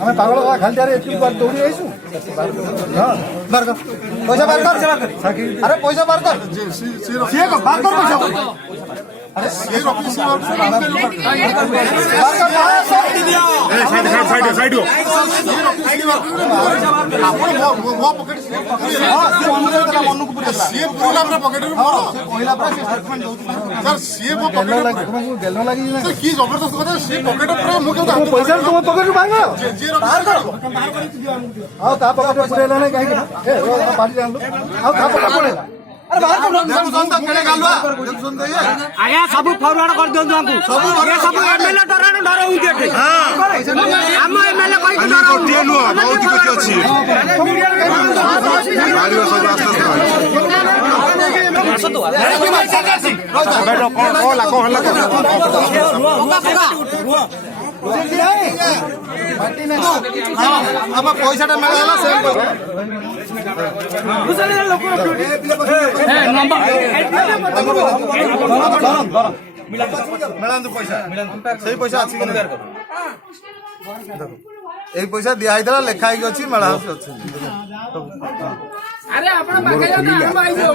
ଆମେ ପାଗଳ ଖାଲି ଦୌଡ଼ି ଯାଇଛୁ ପଇସା ବାର କର ଆରେ ପଇସା ବାର କର अरे साइड साइड आया सब फॉरवर्ड कर दियो हमको ये सब एमएलए डरानो डराउ देखे हम एमएलए कहि के डराउ गोटे नु बहुत किछ अछि गाड़ी सब रास्ता पैसा पैसा दिखाई लिखाई अच्छी मेला हाउस अच्छी अरे आपण बाके जा हम आइजो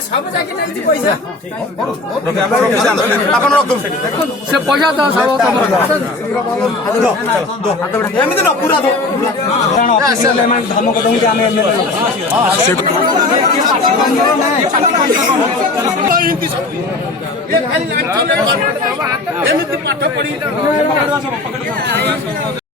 सब जाके नहीं पैसा से पैसा तो सब एमती न पूरा धमक दूँ एमती पाठ पढ़ी